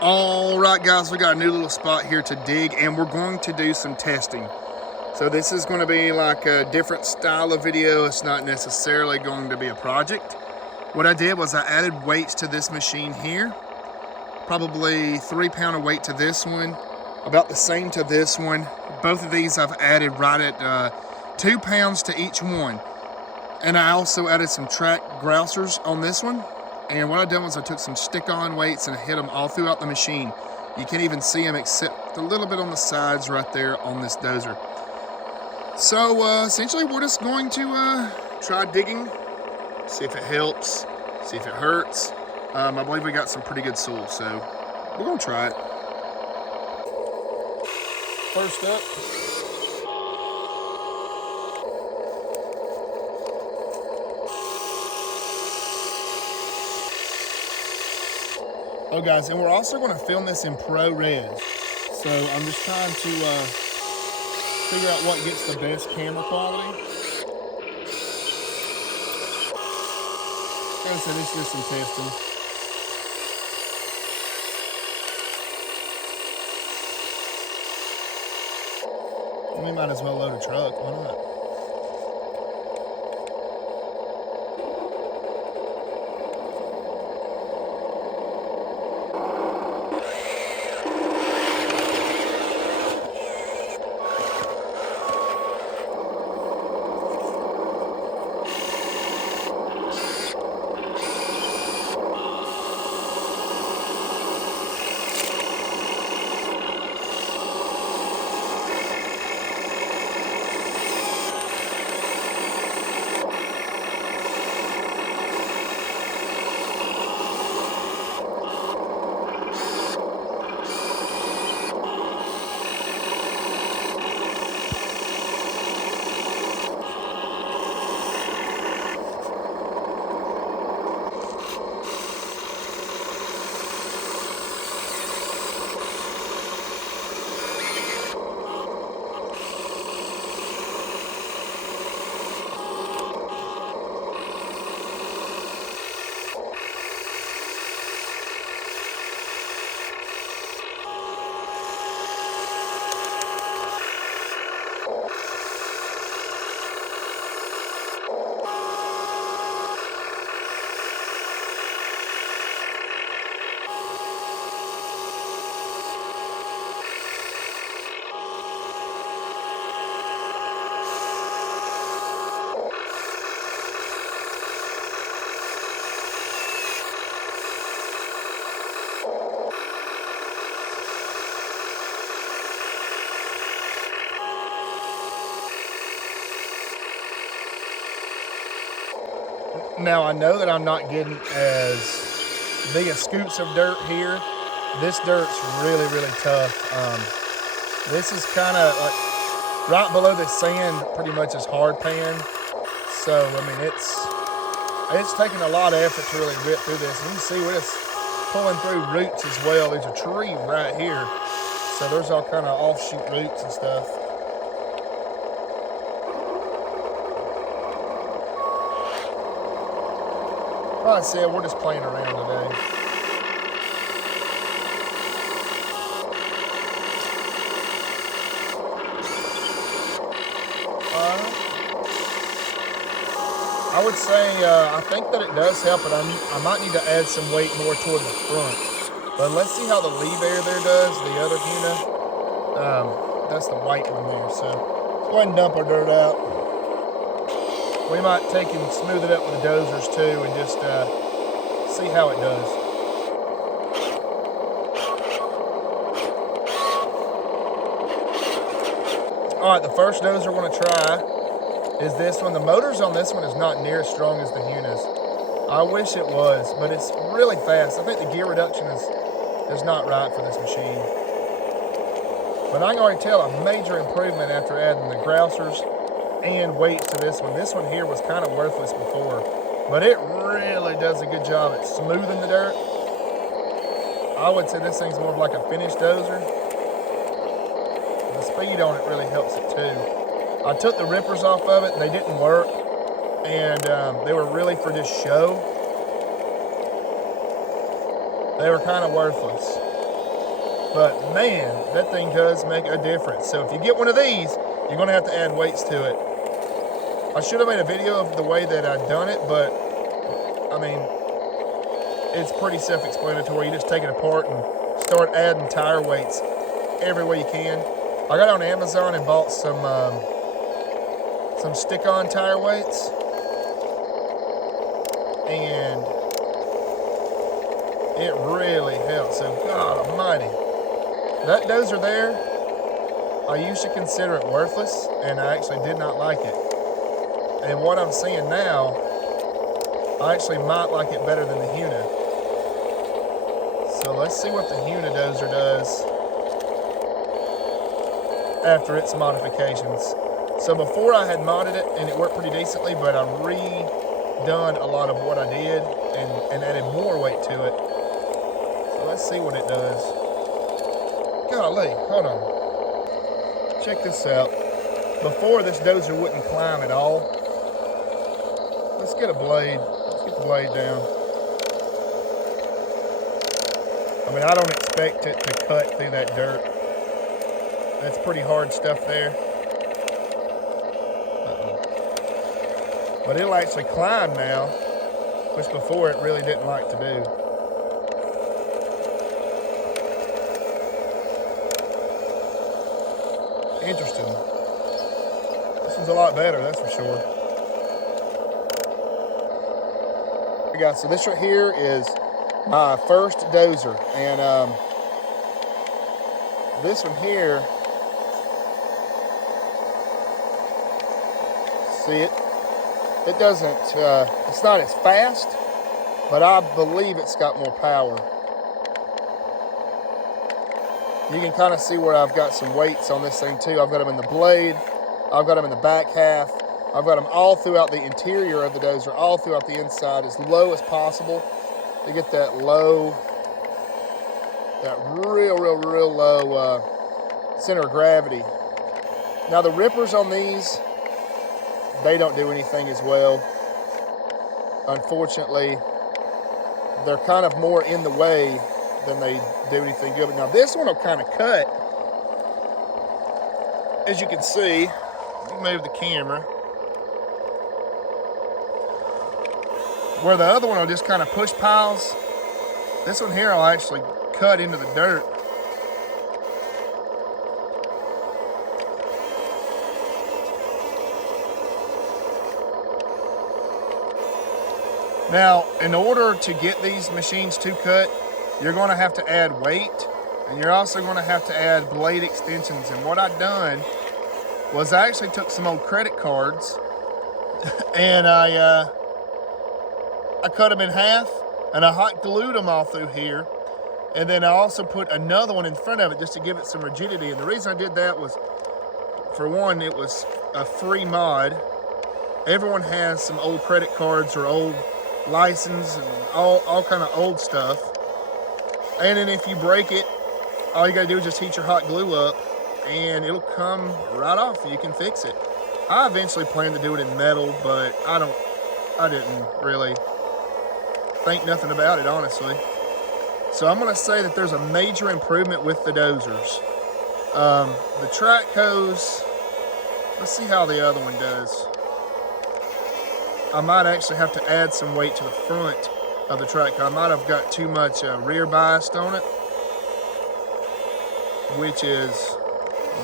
All right, guys, we got a new little spot here to dig, and we're going to do some testing. So this is going to be like a different style of video. It's not necessarily going to be a project. What I did was I added weights to this machine here. Probably 3 pound of weight to this one, about the same to this one. Both of these I've added right at 2 pounds to each one. And I also added some track grousers on this one. And what I done was I took some stick-on weights and I hit them all throughout the machine. You can't even see them except a little bit on the sides right there on this dozer. So essentially we're just going to try digging, see if it helps, see if it hurts. I believe we got some pretty good soil, so we're gonna try it. First up, oh guys, and we're also going to film this in ProRes. So I'm just trying to figure out what gets the best camera quality. Like I said, it's just some testing. We might as well load a truck, why not? Now I know that I'm not getting as big a scoops of dirt here. This dirt's really, really tough. This is kind of like right below the sand, pretty much is hard pan. So I mean, it's taking a lot of effort to really rip through this. And you can see we're just pulling through roots as well. There's a tree right here, so there's all kind of offshoot roots and stuff. Like I said, we're just playing around today. I would say I think that it does help, but I might need to add some weight more toward the front. But let's see how the leave air there does, the other Huina. That's the white one there, so let's go ahead and dump our dirt out. We might take and smooth it up with the dozers too and just see how it does. All right, the first dozer we're gonna try is this one. The motors on this one is not near as strong as the Huinas. I wish it was, but it's really fast. I think the gear reduction is not right for this machine. But I can already tell a major improvement after adding the grousers and weights to this one. This one here was kind of worthless before, but it really does a good job at smoothing the dirt. I would say this thing's more of like a finished dozer. The speed on it really helps it too. I took the rippers off of it and they didn't work, and they were really for just show. They were kind of worthless. But man, that thing does make a difference. So if you get one of these, you're gonna have to add weights to it. I should have made a video of the way that I've done it, but I mean, it's pretty self-explanatory. You just take it apart and start adding tire weights every way you can. I got on Amazon and bought some stick-on tire weights, and it really helps. So God almighty, that dozer there, I used to consider it worthless, and I actually did not like it. And what I'm seeing now, I actually might like it better than the Huina. So let's see what the Huina dozer does after its modifications. So before I had modded it and it worked pretty decently, but I redone a lot of what I did and added more weight to it. So let's see what it does. Golly, hold on. Check this out. Before, this dozer wouldn't climb at all. Let's get a blade. Let's get the blade down. I mean, I don't expect it to cut through that dirt. That's pretty hard stuff there. But it'll actually climb now, which before it really didn't like to do. Interesting. This one's a lot better, that's for sure. Okay guys, so this right here is my first dozer, and this one here, see it? It doesn't, it's not as fast, but I believe it's got more power. You can kind of see where I've got some weights on this thing too. I've got them in the blade, I've got them in the back half, I've got them all throughout the interior of the dozer, all throughout the inside, as low as possible to get that low, that real low center of gravity. Now the rippers on these, they don't do anything as well. Unfortunately, they're kind of more in the way than they do anything good. But now this one will kind of cut. As you can see, let me move the camera. Where the other one will just kind of push piles, this one here will actually cut into the dirt. Now, in order to get these machines to cut, you're going to have to add weight, and you're also going to have to add blade extensions. And what I've done was I actually took some old credit cards and I cut them in half, and I hot glued them all through here. And then I also put another one in front of it just to give it some rigidity. And the reason I did that was, for one, it was a free mod. Everyone has some old credit cards or old license and all kind of old stuff. And then if you break it, all you gotta do is just heat your hot glue up and it'll come right off. You can fix it. I eventually planned to do it in metal, but I didn't really think nothing about it, honestly. So I'm gonna say that there's a major improvement with the dozers. The track hose, let's see how the other one does. I might actually have to add some weight to the front of the track. I might have got too much rear biased on it, which is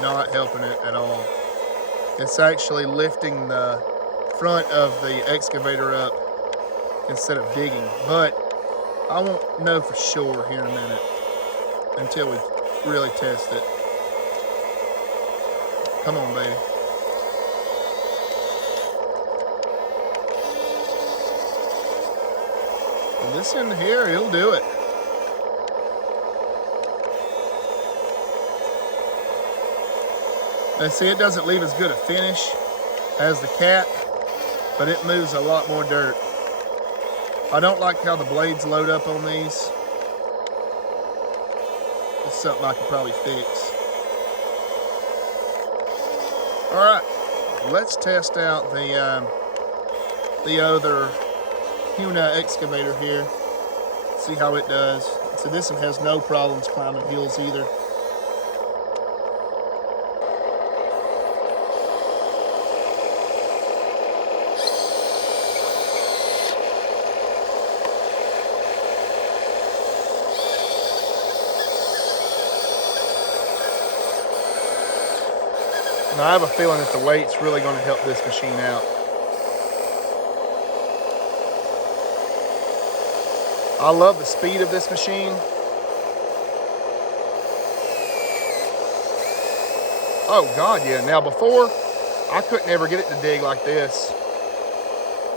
not helping it at all. It's actually lifting the front of the excavator up instead of digging, but I won't know for sure here in a minute until we really test it. Come on, baby. And this in here, he'll do it. And see, it doesn't leave as good a finish as the cat, but it moves a lot more dirt. I don't like how the blades load up on these. It's something I could probably fix. All right, let's test out the other Huina excavator here. See how it does. So this one has no problems climbing hills either. And I have a feeling that the weight's really going to help this machine out. I love the speed of this machine. Oh God, yeah. Now before, I couldn't ever get it to dig like this.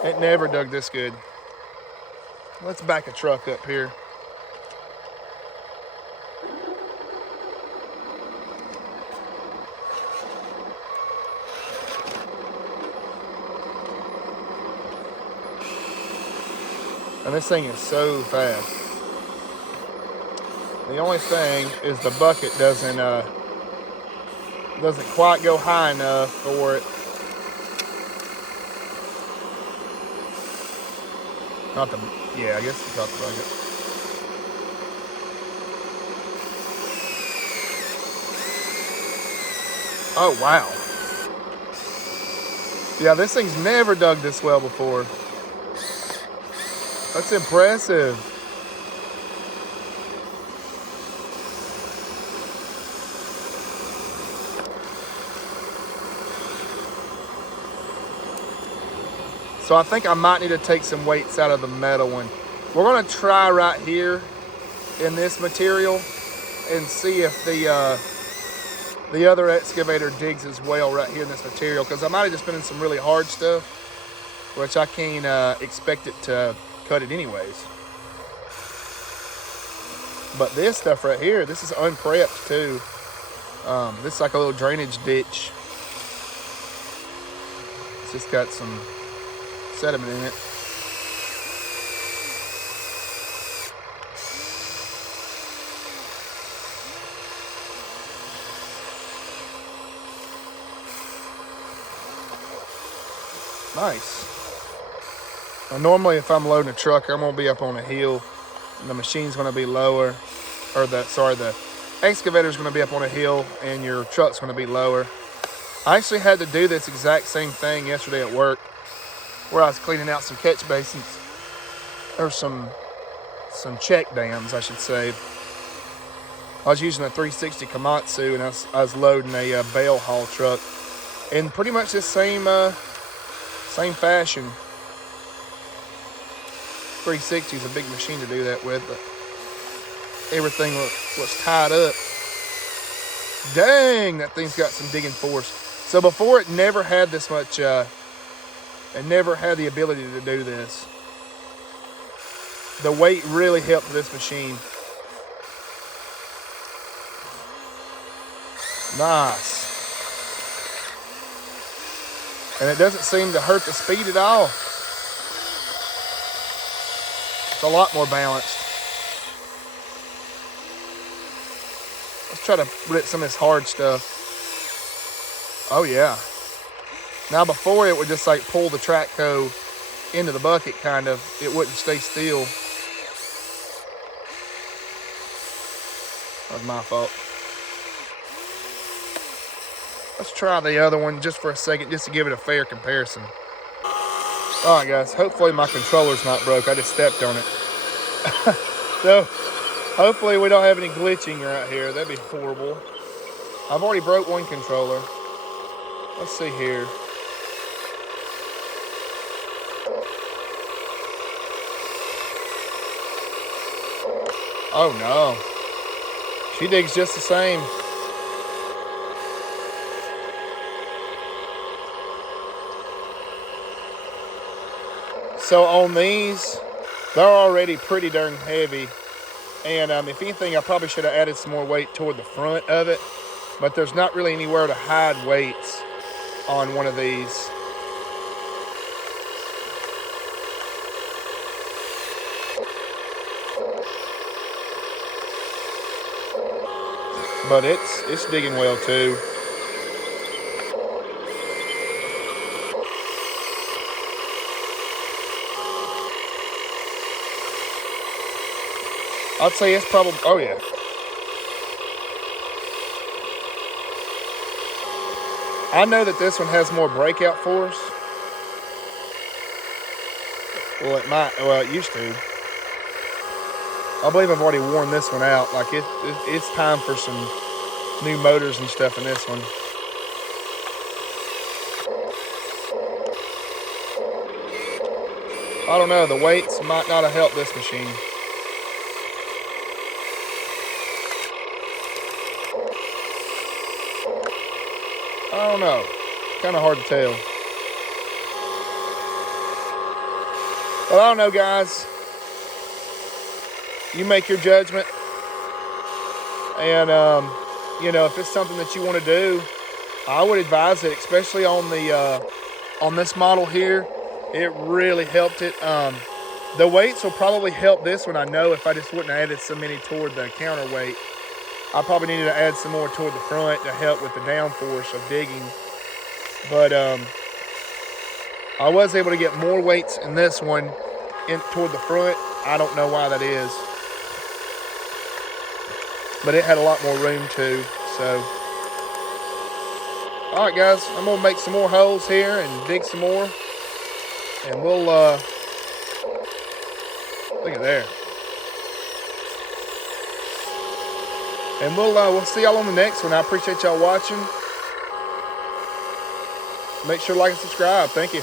It never dug this good. Let's back a truck up here. And this thing is so fast. The only thing is the bucket doesn't quite go high enough for it. Not the, yeah, I guess it's not the bucket. Oh, wow. Yeah, this thing's never dug this well before. That's impressive. So I think I might need to take some weights out of the metal one. We're gonna try right here in this material and see if the other excavator digs as well right here in this material, because I might have just been in some really hard stuff, which I can't expect it to cut it anyways. But this stuff right here, this is unprepped too. This is like a little drainage ditch. It's just got some sediment in it. Nice. Now, normally if I'm loading a truck, I'm gonna be up on a hill and the machine's gonna be lower, or the excavator's gonna be up on a hill and your truck's gonna be lower. I actually had to do this exact same thing yesterday at work, where I was cleaning out some catch basins, or some check dams, I should say. I was using a 360 Komatsu, and I was loading a bale haul truck in pretty much this same fashion. 360 is a big machine to do that with, but everything was tied up. Dang, that thing's got some digging force. So before, it never had this much, it never had the ability to do this. The weight really helped this machine. Nice. And it doesn't seem to hurt the speed at all. It's a lot more balanced. Let's try to rip some of this hard stuff. Oh yeah. Now before, it would just like pull the track hoe into the bucket, kind of. It wouldn't stay still. That was my fault. Let's try the other one just for a second, just to give it a fair comparison. All right, guys, hopefully my controller's not broke. I just stepped on it. So hopefully we don't have any glitching right here. That'd be horrible. I've already broke one controller. Let's see here. Oh no. She digs just the same. So on these, they're already pretty darn heavy. And if anything, I probably should have added some more weight toward the front of it. But there's not really anywhere to hide weights on one of these. But it's digging well too. I'd say it's probably, oh yeah. I know that this one has more breakout force. Well, it might, well, it used to. I believe I've already worn this one out. Like it's time for some new motors and stuff in this one. I don't know, the weights might not have helped this machine. I don't know, kind of hard to tell. But I don't know, guys. You make your judgment. And, you know, if it's something that you want to do, I would advise it, especially on the on this model here. It really helped it. The weights will probably help this one, I know, if I just wouldn't have added so many toward the counterweight. I probably needed to add some more toward the front to help with the downforce of digging. But I was able to get more weights in this one toward the front. I don't know why that is. But it had a lot more room too, so. All right, guys, I'm gonna make some more holes here and dig some more. And we'll, look at there. And we'll see y'all on the next one. I appreciate y'all watching. Make sure to like and subscribe. Thank you.